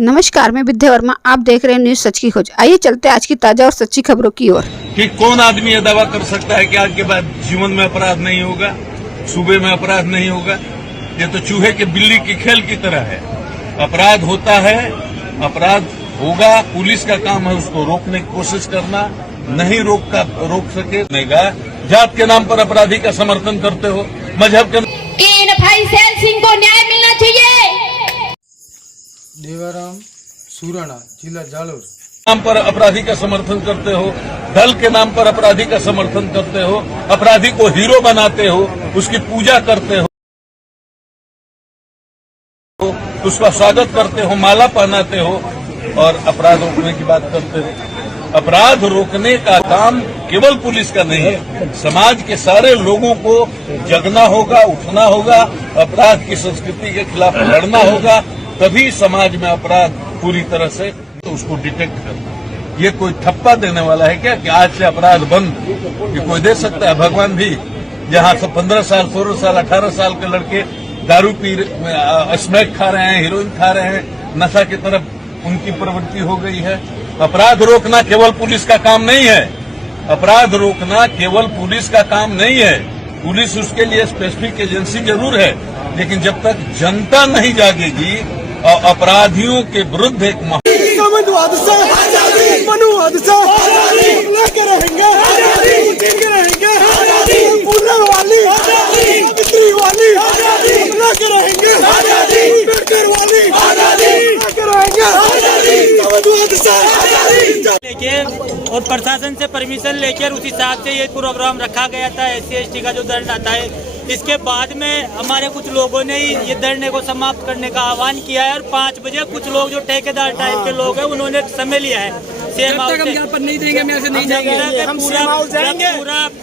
नमस्कार, मैं विद्या वर्मा। आप देख रहे हैं न्यूज सच की खोज। आइए चलते हैं आज की ताजा और सच्ची खबरों की ओर। कि कौन आदमी यह दावा कर सकता है कि आज के बाद जीवन में अपराध नहीं होगा, सूबे में अपराध नहीं होगा। ये तो चूहे के बिल्ली की खेल की तरह है। अपराध होता है, अपराध होगा, पुलिस का काम है उसको रोकने की कोशिश करना। नहीं रोक सकेगा। जात के नाम पर अपराधी का समर्थन करते हो, मजहब के भाई सैल सिंह को न्याय मिलना चाहिए। देवाराम सुराणा, जिला जालोर। नाम पर अपराधी का समर्थन करते हो, दल के नाम पर अपराधी का समर्थन करते हो, अपराधी को हीरो बनाते हो, उसकी पूजा करते हो, उसका स्वागत करते हो, माला पहनाते हो और अपराध रोकने की बात करते हो। अपराध रोकने का काम केवल पुलिस का नहीं है, समाज के सारे लोगों को जगना होगा, उठना होगा, अपराध की संस्कृति के खिलाफ लड़ना होगा। तभी समाज में अपराध पूरी तरह से तो उसको डिटेक्ट करना। ये कोई थप्पा देने वाला है क्या कि आज से अपराध बंद? ये कोई दे सकता है? भगवान भी जहां से 15 साल, 16 साल, 18 साल के लड़के दारू पी, स्मैक खा रहे हैं, हीरोइन खा रहे हैं, नशा की तरफ उनकी प्रवृत्ति हो गई है। अपराध रोकना केवल पुलिस का काम नहीं है। अपराध रोकना केवल पुलिस का काम नहीं है। पुलिस उसके लिए स्पेसिफिक एजेंसी जरूर है, लेकिन जब तक जनता नहीं जागेगी और अपराधियों के विरुद्ध एक लेके और प्रशासन से परमिशन लेकर उस हिसाब से ये प्रोग्राम रखा गया था। SC/ST का जो दंड आता है, इसके बाद में हमारे कुछ लोगों ने ये धरने को समाप्त करने का आह्वान किया है और 5 बजे कुछ लोग जो ठेकेदार टाइप के लोग हैं उन्होंने समय लिया है। सेम हाउस से ज्ञापन नहीं देंगे, मैं ऐसे नहीं जाएंगे। हम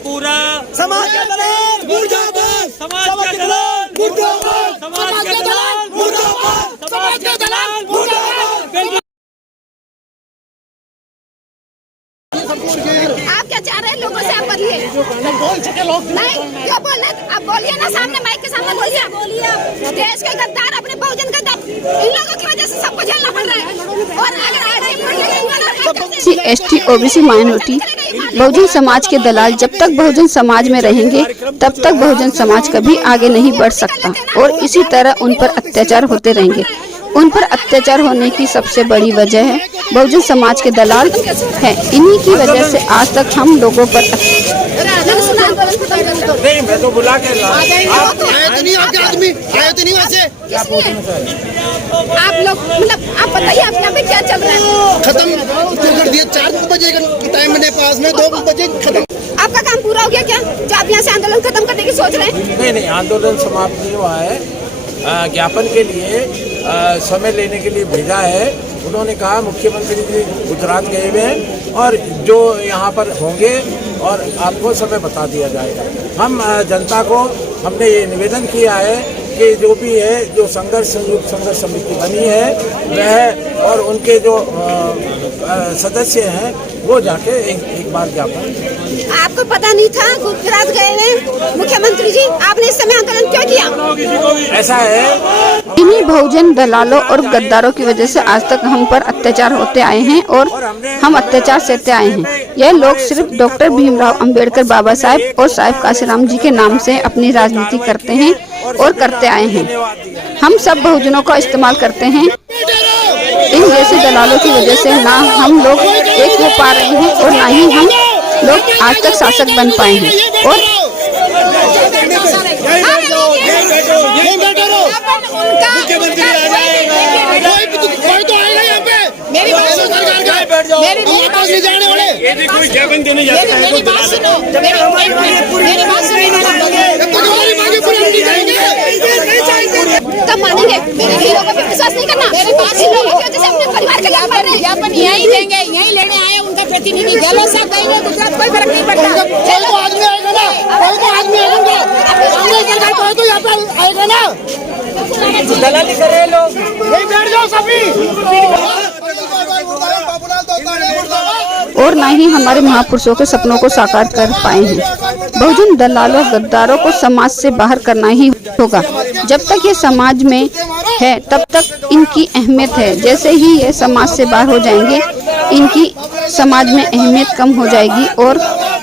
पूरा समाज का दलाल मुर्दाबाद, समाज का दलाल मुर्दाबाद, समाज का दलाल मुर्दाबाद, समाज का दलाल मुर्दाबाद। आप क्या चाह रहे हैं लोगों से? आप बदलिए। बोल चुके लोग नहीं, क्या बोल रहे? आप बोलिए ना, सामने माइक के सामने बोलिए। देश के गद्दार, अपने बहुजन गद्दार, इन लोगों की वजह से सबको झेलना पड़ रहा है। और अगर SC/ST OBC minority Bahujan Samaj के दलाल जब तक बहुजन समाज में रहेंगे तब तक बहुजन समाज कभी आगे नहीं बढ़ सकता और इसी तरह उन पर अत्याचार होते रहेंगे। उन पर अत्याचार होने की सबसे बड़ी वजह है बहुजन समाज के दलाल है। इन्हीं की वजह से आज तक हम लोगों पर नहीं, मैं तो बुला के आप लोग मतलब आप बताइए आप यहाँ पे क्या चल रहा है? खत्म कर दिया। 4 बजे का टाइम मेरे पास में, 2 बजे खत्म। आपका काम पूरा हो गया क्या, जो आप यहाँ से आंदोलन खत्म करने की सोच रहे हैं? नहीं, आंदोलन समाप्त नहीं हुआ है। ज्ञापन के लिए समय लेने के लिए भेजा है। उन्होंने कहा मुख्यमंत्री जी गुजरात गए हुए हैं और जो यहाँ पर होंगे और आपको समय बता दिया जाएगा। हम जनता को हमने ये निवेदन किया है कि जो भी है, जो संयुक्त संघर्ष समिति बनी है वह और उनके जो सदस्य हैं वो जाके एक बार ज्ञापन। आपको पता नहीं था गुजरात गए हैं मुख्यमंत्री जी? आपने इस समय आंदोलन क्यों किया? ऐसा है, इन्हीं बहुजन दलालों और गद्दारों की वजह से आज तक हम पर अत्याचार होते आए हैं और हम अत्याचार सहते आए हैं। यह लोग सिर्फ डॉक्टर भीमराव अंबेडकर, बाबा साहेब और साहिब काशीराम जी के नाम से अपनी राजनीति करते हैं और करते आए हैं। हम सब बहुजनों का इस्तेमाल करते हैं। इन जैसे दलालों की वजह से ना हम लोग एक हो पा रहे हैं और ना ही हम लोग आज तक शासक बन पाए हैं। और कोई ज्ञापन देने जाता है मेरी बात सुनो, तब मानेंगे। मेरे लोगों पे विश्वास नहीं करना। मेरी बात सुनो, अपने परिवार का ज्ञापन यहीं देंगे, यहीं लेने आए उनका प्रतिनिधि। गलत साहब कहेंगे गुजरात, कोई फर्क नहीं पड़ता। चलो आदमी आएगा ना, आदमी आएगा ना। दलाली कर रहे लोग, नहीं बैठ जाओ सभी। और न ही हमारे महापुरुषों के सपनों को साकार कर पाए हैं। बहुजन दलालों गद्दारों को समाज से बाहर करना ही होगा। जब तक ये समाज में है तब तक इनकी अहमियत है। जैसे ही ये समाज से बाहर हो जाएंगे, इनकी समाज में अहमियत कम हो जाएगी और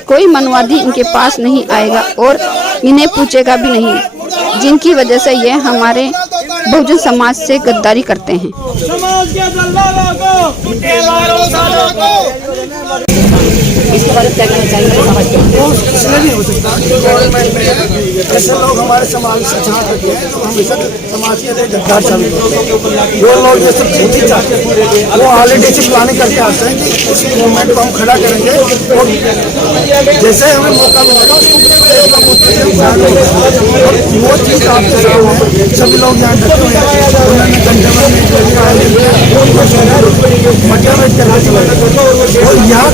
कोई मनवादी इनके पास नहीं आएगा और इन्हें पूछेगा भी नहीं, जिनकी वजह से ये हमारे बहुजन समाज से गद्दारी करते हैं। समाज के दल्लालों को इसके बारे में क्या कहना चाहिए समाज के? इसलिए नहीं हो सकता ऐसे लोग हमारे समाज से छाट रखे हैं जो हमेशा समाज के लिए गद्दार साबित होते हैं। जो लोग ये सब खेती चाहते हैं वो ऑलरेडी ऐसी प्लानिंग करके आते हैं कि इस मूवमेंट को हम खड़ा करेंगे और जैसे हमें मौका मिलेगा उसको वो चीज़ आपके सामने सभी लोग यहाँ डटे हुए हैं। उन्होंने मटियामेट करके चला और यहाँ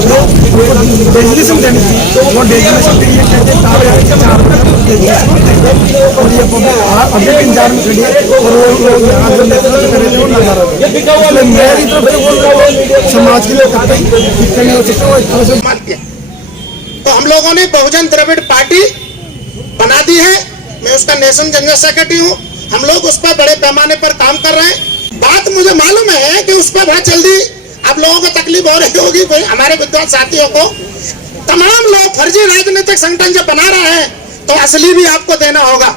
डेजिग्नेशन देनी थी, वो डेजिग्नेशन के लिए कहते हैं और ये अभी भी इंतजार में खड़ी है और वो लोग आगे नेतृत्व कर रहे थे वो नजर आ रहे। मेरी तरफ से बोल रहा हूँ समाज के लिए करते ही नहीं हो सकता वो एक तरह से मान किया। तो हम लोगों ने बहुजन द्रविड़ पार्टी बना दी है, मैं उसका नेशनल जनरल सेक्रेटरी हूँ। हम लोग उस पर बड़े पैमाने पर काम कर रहे हैं। बात मुझे मालूम है कि उस पर बहुत जल्दी आप लोगों को तकलीफ हो रही होगी, कोई हमारे विद्वान साथियों को। तमाम लोग फर्जी राजनीतिक संगठन जब बना रहे हैं तो असली भी आपको देना होगा।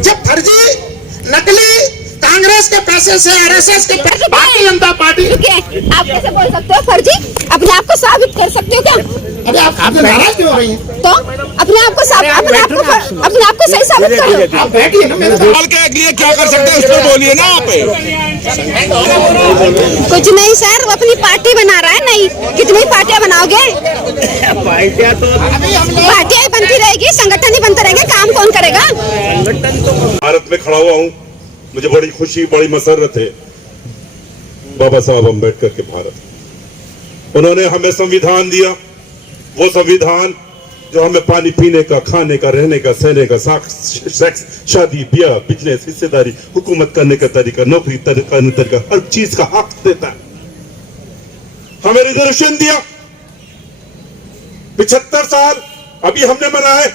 जब फर्जी नकली कांग्रेस के पैसे से आरएसएस के पैसे भारतीय जनता पार्टी आप कैसे बोल सकते हो फर्जी? अपने आप को साबित कर सकते हो क्या? अरे आप नाराज क्यों हो रही हैं? तो अपने आप को सही साबित करो। आप बैठिए ना, मेरे साथ। के लिए क्या कर सकते हैं उस पर बोलिए ना आप। कुछ नहीं सर, वो अपनी पार्टी बना रहा है। नहीं, कितनी पार्टियां बनाओगे? पार्टियां ही बनती रहेगी, संगठन ही बनते रहेंगे, काम कौन करेगा? भारत में खड़ा हुआ हूँ, मुझे बड़ी खुशी बड़ी मसरत है। बाबा साहब अम्बेडकर के भारत, उन्होंने हमें संविधान दिया, वो संविधान जो हमें पानी पीने का, खाने का, रहने का, सहने का, सेक्स, शादी, ब्याह, बिजनेस, हिस्सेदारी, हुकूमत करने का तरीका, नौकरी करने का तरीका, हर चीज का हक देता है। हमें रिजर्वेशन दिया 75 साल अभी हमने मनाए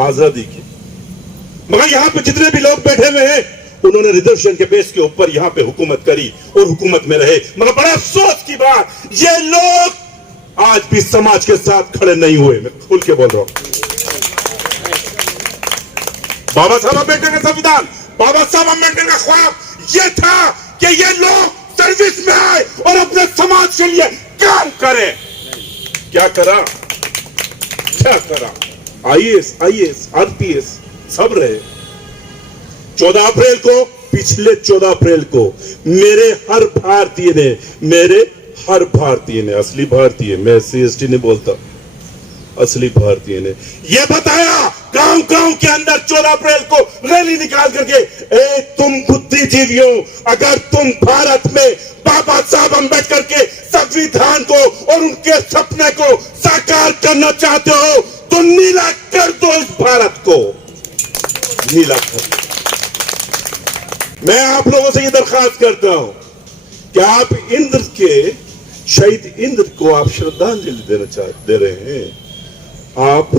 आजादी की, मगर यहाँ पे जितने भी लोग बैठे हुए हैं उन्होंने रिजर्वेशन के बेस के ऊपर यहाँ पे हुकूमत करी और हुकूमत में रहे। मगर बड़ा अफसोस की बात, ये लोग आज भी समाज के साथ खड़े नहीं हुए। मैं खुल के बोल रहा हूं। बाबा साहब अम्बेडकर का संविधान, बाबा साहब अम्बेडकर का ख्वाब ये था कि ये लोग सर्विस में आए और अपने समाज के लिए काम करें। क्या करा? आईएएस, आरपीएस सब रहे। 14 अप्रैल को, पिछले 14 अप्रैल को मेरे हर भारतीय ने, असली भारतीय, मैं CST नहीं बोलता, असली भारतीय ने यह बताया गांव के अंदर 14 अप्रैल को रैली निकाल करके, ए तुम बुद्धिजीवियों, अगर तुम भारत में बाबा साहब अम्बेडकर के संविधान को और उनके सपने को साकार करना चाहते हो तो नीला कर दो इस भारत को, नीला कर दो। मैं आप लोगों से ये दरखास्त करता हूं कि आप शहीद इंद्र को आप श्रद्धांजलि दे रहे हैं। आप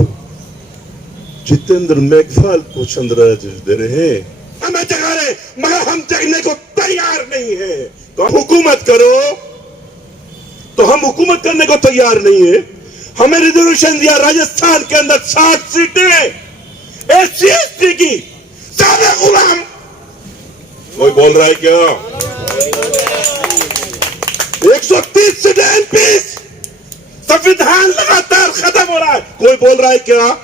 जितेंद्र मेघवाल को श्रद्धांजलि दे रहे हैं। हमें जगा रहे, मगर हम जगने को तैयार नहीं है। तो हुकूमत करो, तो हम हुकूमत करने को तैयार नहीं है। हमें रिजर्वेशन दिया राजस्थान के अंदर 60 सीटें SC/ST की, सारे गुलाम। कोई बोल रहा है क्या? 130 सीटें MP, संविधान लगातार खत्म हो रहा है। कोई बोल रहा है क्या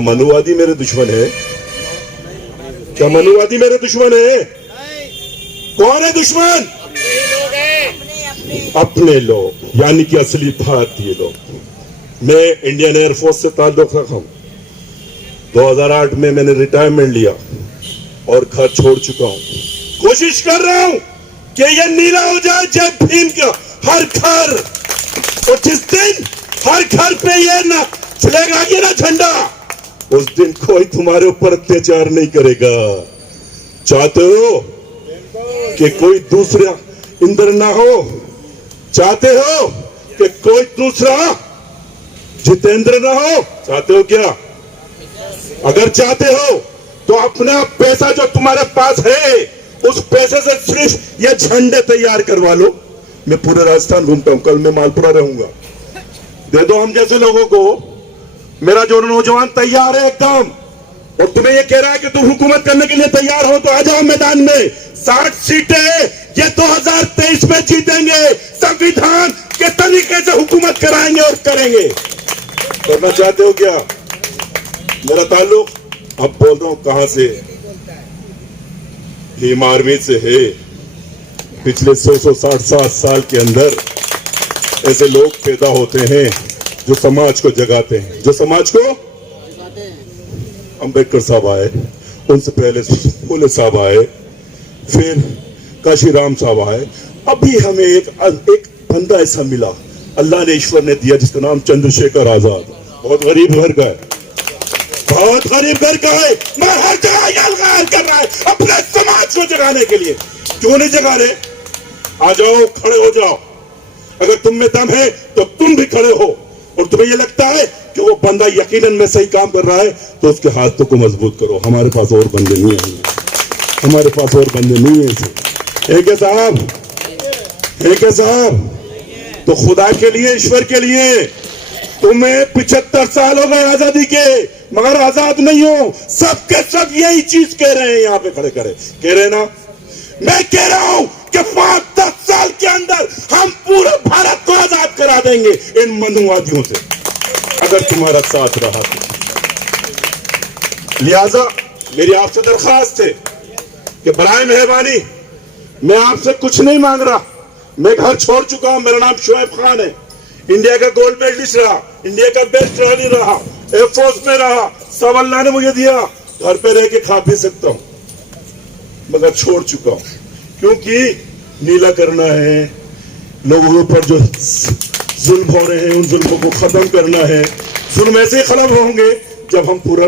मनुवादी मेरे दुश्मन है? क्या मनुवादी मेरे दुश्मन है? कौन है दुश्मन? अपने लोग, यानी कि असली भारतीय लोग। मैं इंडियन एयरफोर्स से ताल्लुक रखा हूं। 2008 में मैंने रिटायरमेंट लिया और घर छोड़ चुका हूं। कोशिश कर रहा हूं कि यह नीला हो जाए जय भीम का हर घर, और जिस दिन हर घर पे ये ना चलेगा ये ना झंडा, उस दिन कोई तुम्हारे ऊपर अत्याचार नहीं करेगा। चाहते हो कि कोई दूसरा इंद्र ना हो? चाहते हो कि कोई दूसरा जितेंद्र ना हो? चाहते हो क्या? अगर चाहते हो तो अपना पैसा जो तुम्हारे पास है उस पैसे से सिर्फ ये झंडे तैयार करवा लो। मैं पूरे राजस्थान घूमता हूं, कल मैं मालपुरा रहूंगा। दे दो हम जैसे लोगों को। मेरा जो नौजवान तैयार है एकदम, और तुम्हें ये कह रहा है कि तुम हुकूमत करने के लिए तैयार हो तो आ जाओ मैदान में। 60 सीटें ये 2023 में जीतेंगे, संविधान के तरीके से हुकूमत कराएंगे और करेंगे। करना चाहते हो क्या? मेरा ताल्लुक, अब बोल रहा हूं कहां से, भीम आर्मी से है। पिछले 100-160 साल के अंदर ऐसे लोग पैदा होते हैं जो समाज को जगाते हैं, जो समाज को। अंबेडकर साहब आए, उनसे पहले फूले साहब आए, फिर काशीराम साहब आए। अभी हमें एक बंदा ऐसा मिला, अल्लाह ने, ईश्वर ने दिया, जिसका नाम चंद्रशेखर आजाद। बहुत गरीब घर का है, बहुत गरीब घर का है, मगर हर जगह यलगार कर रहा है अपने समाज को जगाने के लिए। क्यों नहीं जगा रहे? आ जाओ, खड़े हो जाओ। अगर तुम में दम है तो तुम भी खड़े हो, और तुम्हें ये लगता है कि वो बंदा यकीनन में सही काम कर रहा है तो उसके हाथों को मजबूत करो। हमारे पास और बंदे नहीं है, हमारे पास और बंदे नहीं है। एक है साहब, एक है साहब। तो खुदा के लिए, ईश्वर के लिए, तुम्हें 75 साल हो गए आजादी के, मगर आजाद नहीं हो। सबके सब यही चीज कह रहे हैं, यहाँ पे खड़े खड़े कह रहे हैं ना। मैं कह रहा हूं कि 5-10 साल के अंदर हम पूरे भारत को आजाद करा देंगे इन मनुवादियों से, अगर तुम्हारा साथ रहा तो। लिहाजा मेरी आपसे दरखास्त है कि बराए मेहरबानी, मैं आपसे कुछ नहीं मांग रहा। मैं घर छोड़ चुका हूं, मेरा नाम शोएब खान है। इंडिया का गोल्ड मेडलिस्ट रहा, इंडिया का बेस्ट रैली रहा, एयरफोर्स में रहा, सब अल्लाह ने मुझे दिया। घर पे रह के खा पी सकता हूं, मगर छोड़ चुका हूं क्योंकि नीला करना है। लोगों के ऊपर जो जुल्म हो रहे हैं उन जुल्मों को खत्म करना है। जुल्म ऐसे खत्म होंगे जब हम पूरा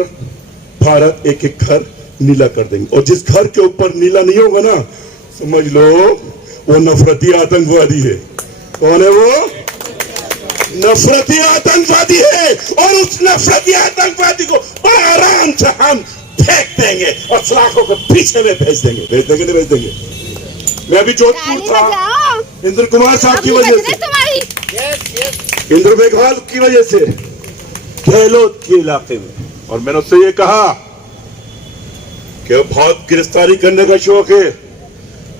भारत एक एक घर नीला कर देंगे। और जिस घर के ऊपर नीला नहीं होगा ना, समझ लो वो नफरती आतंकवादी है। कौन है वो? नफरती आतंकवादी है। और उस नफरती आतंकवादी को बड़ा आराम से हम फेंक देंगे और सलाखों को पीछे में भेज देंगे। भेज देंगे नहीं भेज देंगे? मैं अभी जोधपुर था, इंद्र कुमार साहब की वजह से, इंद्र मेघवाल की वजह से, गहलोत के इलाके में, और मैंने उससे ये कहा कि बहुत गिरफ्तारी करने का शौक है।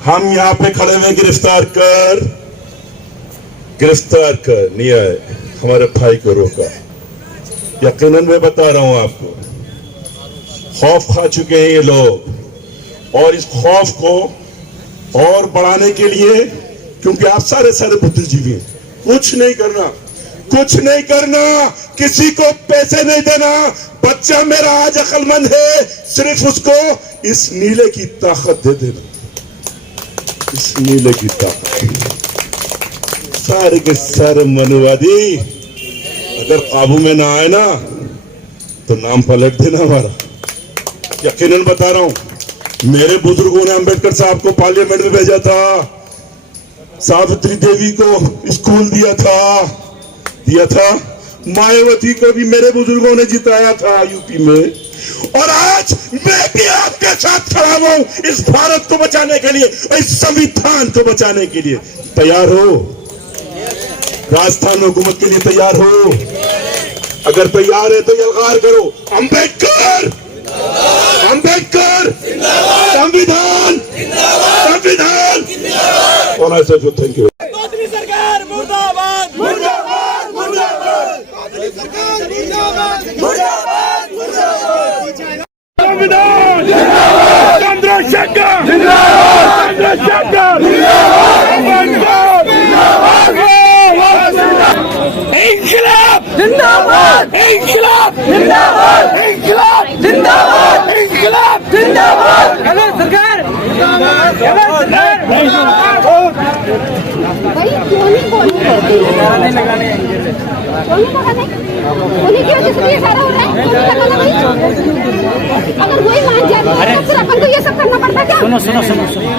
हम यहाँ पे खड़े हुए गिरफ्तार कर नहीं आए, हमारे भाई को रोका। यकीनन मैं बता रहा हूं आपको, खौफ खा चुके हैं ये लोग, और इस खौफ को और बढ़ाने के लिए, क्योंकि आप सारे बुद्धिजीवी हैं, कुछ नहीं करना, कुछ नहीं करना, किसी को पैसे नहीं देना। बच्चा मेरा आज अक्लमंद है, सिर्फ उसको इस नीले की ताकत दे देना, इस नीले की ताकत। सारे के सारे मनुवादी अगर काबू में ना आए ना तो नाम पलट देना हमारा। यकीनन बता रहा हूं, मेरे बुजुर्गों ने अंबेडकर साहब को पार्लियामेंट में भेजा था, सावित्री देवी को स्कूल दिया था, मायावती को भी मेरे बुजुर्गों ने जिताया था यूपी में। और आज मैं भी आपके साथ खड़ा हूं इस भारत को बचाने के लिए, इस संविधान को बचाने के लिए। तैयार हो? राजस्थान में हुकूमत के लिए तैयार हो? अगर तैयार है तो यलगार करो, अंबेडकर, अंबेडकर, संविधान, संविधान। और ऐसा जो थैंक यू। मोदी सरकार मुर्दाबाद, मुर्दाबाद, मुर्दाबाद। मोदी सरकार मुर्दाबाद, मुर्दाबाद, मुर्दाबाद। संविधान जिंदाबाद, चंद्रशेखर जिंदाबाद, चंद्रशेखर जिंदाबाद, इंकलाब जिंदाबाद, इंकलाब जिंदाबाद, इंकलाब जिंदाबाद, इंकलाब जिंदाबाद। सरकार भाई क्यों नहीं बोलते? लगाने उन्हीं की वजह से ये सारा हो रहा है। अगर वही मान जाए तो फिर अपन को ये सब करना पड़ता क्या? सुनो सुनो सुनो सुनो,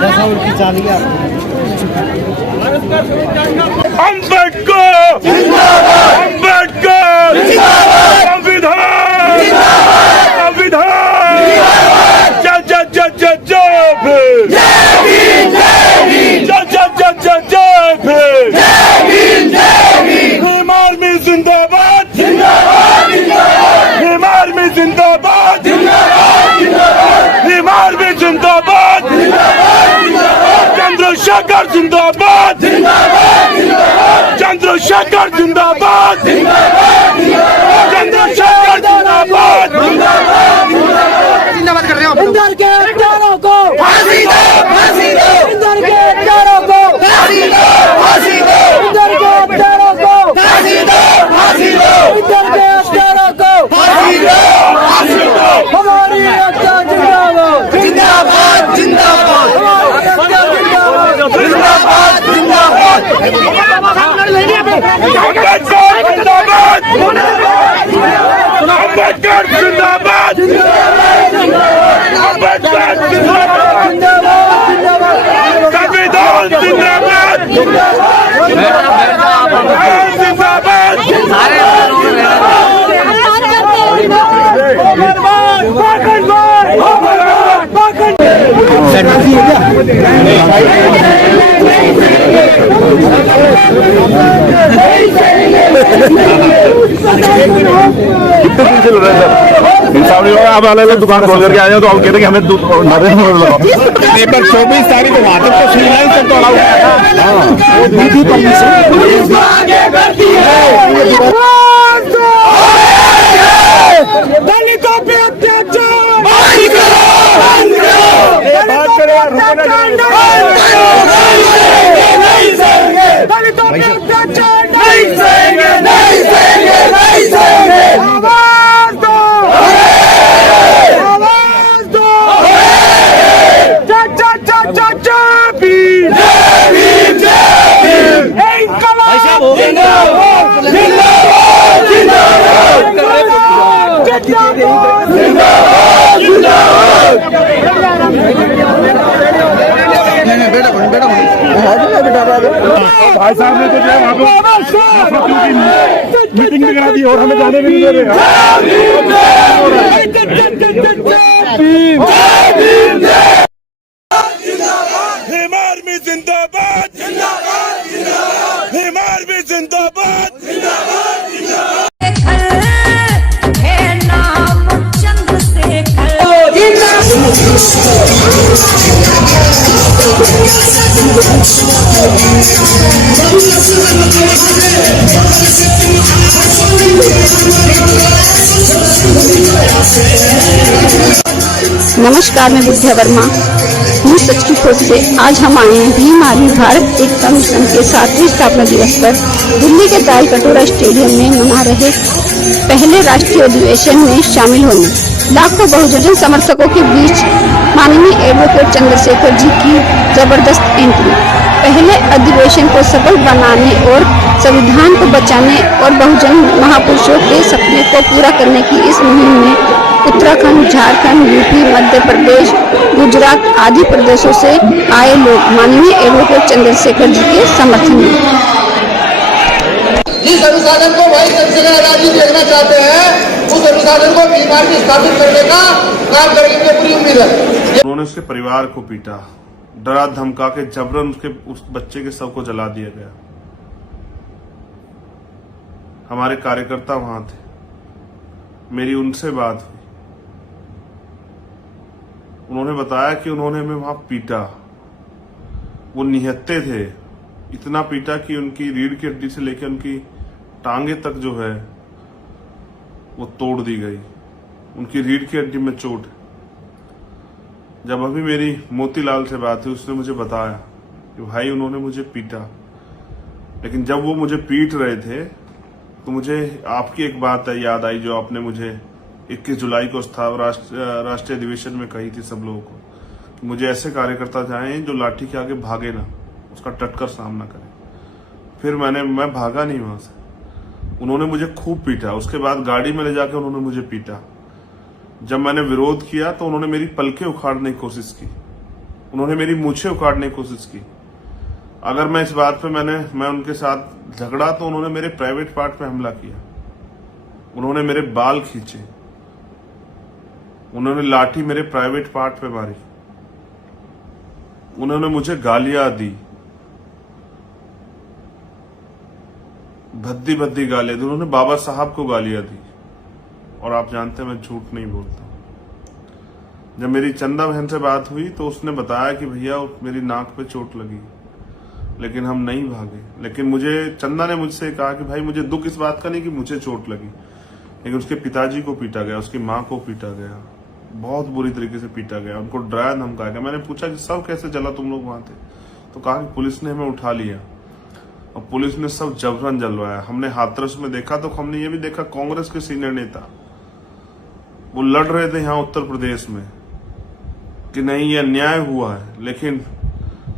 10 और की चाबी अंबेडकर जिंदाबाद, अंबेडकर जिंदाबाद, संविधान चंद्रशेखर जिंदाबाद चंद्रशेखर जिंदाबाद चंद्रशेखर जिंदाबाद जिंदाबाद कर रहे हो इंदर के हत्यारों को फांसी दो इंदर के हत्यारों को फांसी दो इंदर के हत्यारों को फांसी दो इंदर के हत्यारों को फांसी दो हमारी हत्या जिंदाबाद जिंदाबाद जिंदाबाद हमारी हत्या जिंदाबाद जिंदाबाद जिंदाबाद अम्बेडकर जिंदाबाद अम्बेडकर संविधान जिंदाबाद अब अलग अलग दुकान खोल करके आए हो तो हम कहते हैं कि हमें नरेंद्र मोदी लगाओ। 24 तारीख को वहां तक तो श्रीलंका तक तो अलाउ दलितों पे अत्याचार दलितों पे अत्याचार नहीं सहेंगे आवाज दो भाई साहब ने तो जो है वहाँ पे मीटिंग भी करा दी और हमें जाने भी नहीं दे रहे। भीम आर्मी जिंदाबाद भीम आर्मी जिंदाबाद नमस्कार, मैं विद्या वर्मा हूँ सच की खोज से। आज हम आए हैं भीम आर्मी भारत एकता मिशन के 7वें स्थापना दिवस पर दिल्ली के ताल कटोरा स्टेडियम में मना रहे पहले राष्ट्रीय अधिवेशन में शामिल होने। लाखों बहुजन समर्थकों के बीच माननीय एडवोकेट चंद्रशेखर जी की जबरदस्त एंट्री। पहले अधिवेशन को सफल बनाने और संविधान को बचाने और बहुजन महापुरुषों के सपने को पूरा करने की इस मुहिम में उत्तराखंड, झारखंड, यूपी, मध्य प्रदेश, गुजरात आदि प्रदेशों से आए लोग माननीय एडवोकेट चंद्रशेखर जी के समर्थन में जिस अनुशासन को भाई चंद्रशेखर आजाद जी देखना चाहते हैं उस अनुशासन को बीमार में स्थापित करने का काम करेंगे, पूरी उम्मीद है। उन्होंने उसके परिवार को पीटा, डरा धमका के जबरन उस बच्चे के शव को जला दिया गया। हमारे कार्यकर्ता वहां थे, मेरी उनसे बात हुई। उन्होंने बताया कि उन्होंने हमें वहां पीटा, वो निहत्ते थे, इतना पीटा कि उनकी रीढ़ की हड्डी से लेकर उनकी टांगे तक जो है वो तोड़ दी गई। उनकी रीढ़ की हड्डी में चोट। जब अभी मेरी मोतीलाल से बात हुई, उसने मुझे बताया कि भाई उन्होंने मुझे पीटा, लेकिन जब वो मुझे पीट रहे थे तो मुझे आपकी एक बात याद आई जो आपने मुझे 21 जुलाई को राष्ट्रीय अधिवेशन में कही थी सब लोगों को, कि मुझे ऐसे कार्यकर्ता चाहिए जो लाठी के आगे भागे ना, उसका डटकर सामना करे। फिर मैं भागा नहीं वहां से। उन्होंने मुझे खूब पीटा। उसके बाद गाड़ी में ले जाकर उन्होंने मुझे पीटा। जब मैंने विरोध किया तो उन्होंने मेरी पलकें उखाड़ने की कोशिश की, उन्होंने मेरी मूछें उखाड़ने की कोशिश की। अगर मैं इस बात पे मैं उनके साथ झगड़ा तो उन्होंने मेरे प्राइवेट पार्ट पे हमला किया, उन्होंने मेरे बाल खींचे, उन्होंने लाठी मेरे प्राइवेट पार्ट पे मारी, उन्होंने मुझे गालियां दी, भद्दी भद्दी गालियां दी। उन्होंने बाबा साहब को गालियां दी। और आप जानते हैं मैं झूठ नहीं बोलता। जब मेरी चंदा बहन से बात हुई तो उसने बताया कि भैया मेरी नाक पे चोट लगी। लेकिन हम नहीं भागे। लेकिन मुझे चंदा ने मुझसे कहा कि भाई मुझे दुख इस बात का नहीं कि मुझे चोट लगी, लेकिन उसके पिताजी को पीटा गया, उसकी माँ को पीटा गया, बहुत बुरी तरीके से पीटा गया, उनको डराया धमकाया गया। मैंने पूछा कि सब कैसे चला तुम लोग वहां थे, तो कहा कि पुलिस ने हमें उठा लिया और पुलिस ने सब जबरन जलवाया। हमने हाथरस में देखा तो हमने ये भी देखा कांग्रेस के सीनियर नेता वो लड़ रहे थे यहाँ उत्तर प्रदेश में कि नहीं ये अन्याय हुआ है, लेकिन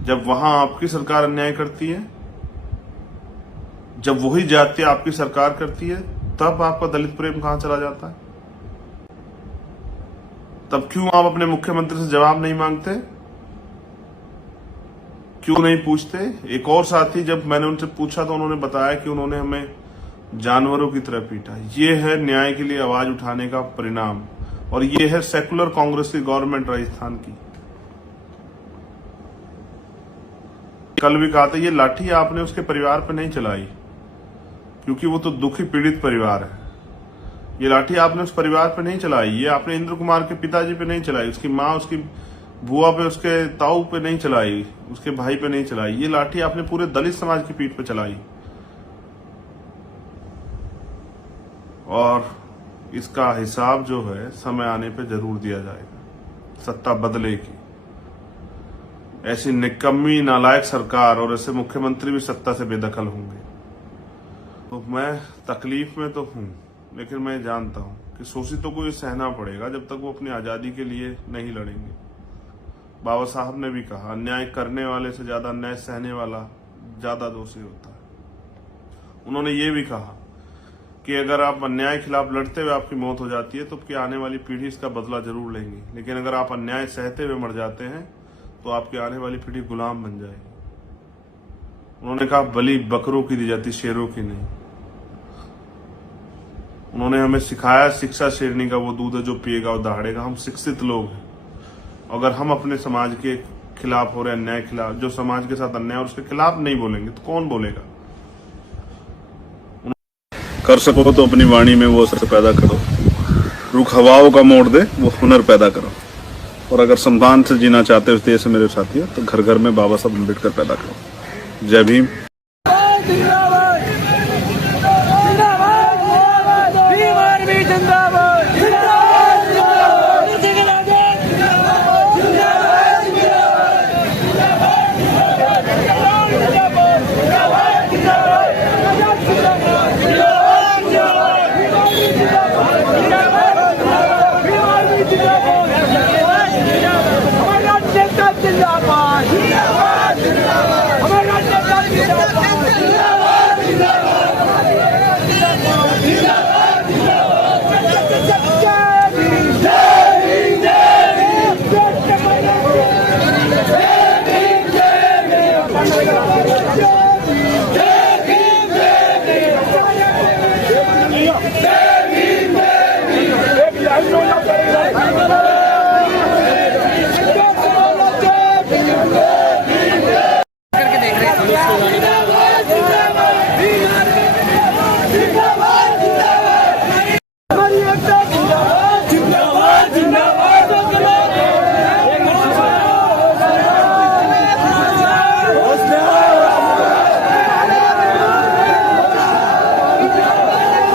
जब वहां आपकी सरकार अन्याय करती है, जब वही जाति आपकी सरकार करती है, तब आपका दलित प्रेम कहां चला जाता है? तब क्यों आप अपने मुख्यमंत्री से जवाब नहीं मांगते, क्यों नहीं पूछते? एक और साथी जब मैंने उनसे पूछा तो उन्होंने बताया कि उन्होंने हमें जानवरों की तरह पीटा। ये है न्याय के लिए आवाज उठाने का परिणाम, और ये है सेकुलर कांग्रेस की गवर्नमेंट राजस्थान की। कल भी कहा था ये लाठी आपने उसके परिवार पे नहीं चलाई, क्योंकि वो तो दुखी पीड़ित परिवार है। ये लाठी आपने उस परिवार पे नहीं चलाई, ये आपने इंद्र कुमार के पिताजी पे नहीं चलाई, उसकी माँ, उसकी बुआ पे, उसके ताऊ पे नहीं चलाई, उसके भाई पे नहीं चलाई। ये लाठी आपने पूरे दलित समाज की पीठ पे चलाई, और इसका हिसाब जो है समय आने पे जरूर दिया जाएगा। सत्ता बदलेगी, ऐसी निकम्मी नालायक सरकार और ऐसे मुख्यमंत्री भी सत्ता से बेदखल होंगे। तो मैं तकलीफ में तो हूं, लेकिन मैं जानता हूं कि शोषितों को ये सहना पड़ेगा जब तक वो अपनी आजादी के लिए नहीं लड़ेंगे। बाबा साहब ने भी कहा, अन्याय करने वाले से ज्यादा अन्याय सहने वाला ज्यादा दोषी होता है। उन्होंने ये भी कहा कि अगर आप अन्याय के खिलाफ लड़ते हुए आपकी मौत हो जाती है तो आपकी आने वाली पीढ़ी इसका बदला जरूर लेंगी, लेकिन अगर आप अन्याय सहते हुए मर जाते हैं तो आपकी आने वाली पीढ़ी गुलाम बन जाएगी। उन्होंने कहा बलि बकरों की दी जाती, शेरों की नहीं। उन्होंने हमें सिखाया, शिक्षा शेरनी का वो दूध है जो पिएगा वो दहाड़ेगा। हम शिक्षित लोग हैं, अगर हम अपने समाज के खिलाफ हो रहे अन्याय के खिलाफ, जो समाज के साथ अन्याय और उसके खिलाफ नहीं बोलेंगे तो कौन बोलेगा? कर सको तो अपनी वाणी में वो असर पैदा करो, रुख हवाओं का मोड़ दे वो हुनर पैदा करो, और अगर सम्मान से जीना चाहते हो इस देश में मेरे साथियों तो घर घर में बाबा साहब अम्बेडकर पैदा करो। जय भीम।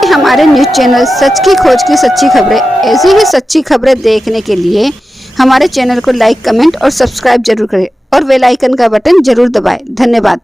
हमारे न्यूज चैनल सच की खोज की सच्ची खबरें, ऐसी ही सच्ची खबरें देखने के लिए हमारे चैनल को लाइक, कमेंट और सब्सक्राइब जरूर करें और बेल आइकन का बटन जरूर दबाएं। धन्यवाद।